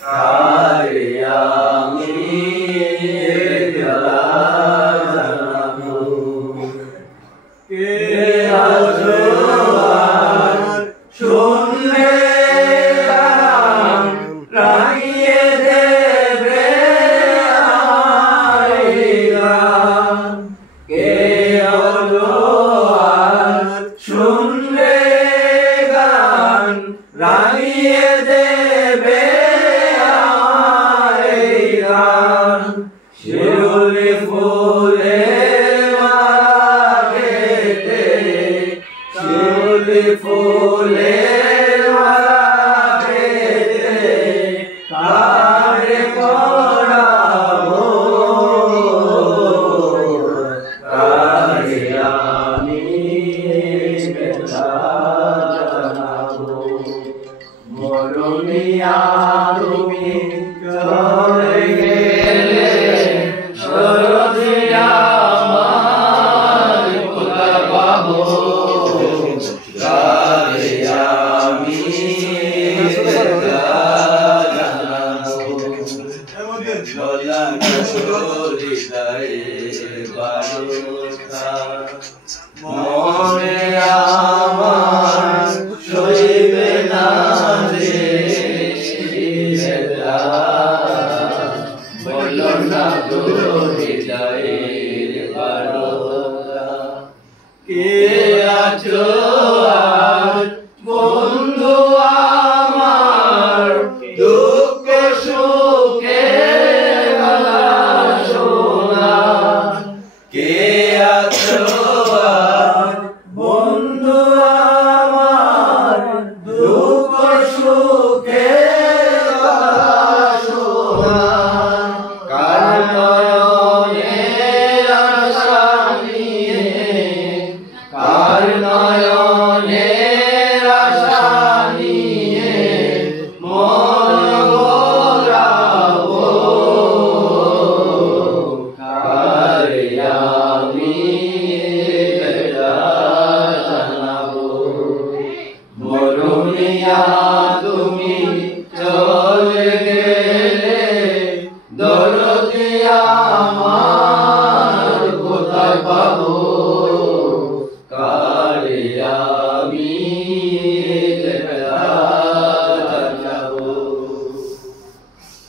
কারে আমি জানাবো কে আছো আর শুনলে গান রাঙিয়ে দেবে আমার গান কে আছো আর শুনলে গান রাঙিয়ে দেবে আমার গান শিউলি ফুলে মালা গেথে শিউলি ফুলে মালা গেথে কারে পরাবো কারে আমি ব্যথা জানাবো মরমিয়া তুমি চলে গেলে সরদি আমার কোথা পাবো কারে আমি ব্যথা জানাবো গলা হৃদয়ে বারোটা মনে আমার সইবে না রে বলো না গো হৃদয়ের বারোটা কে আছো আর বন্ধু আমার দুঃখ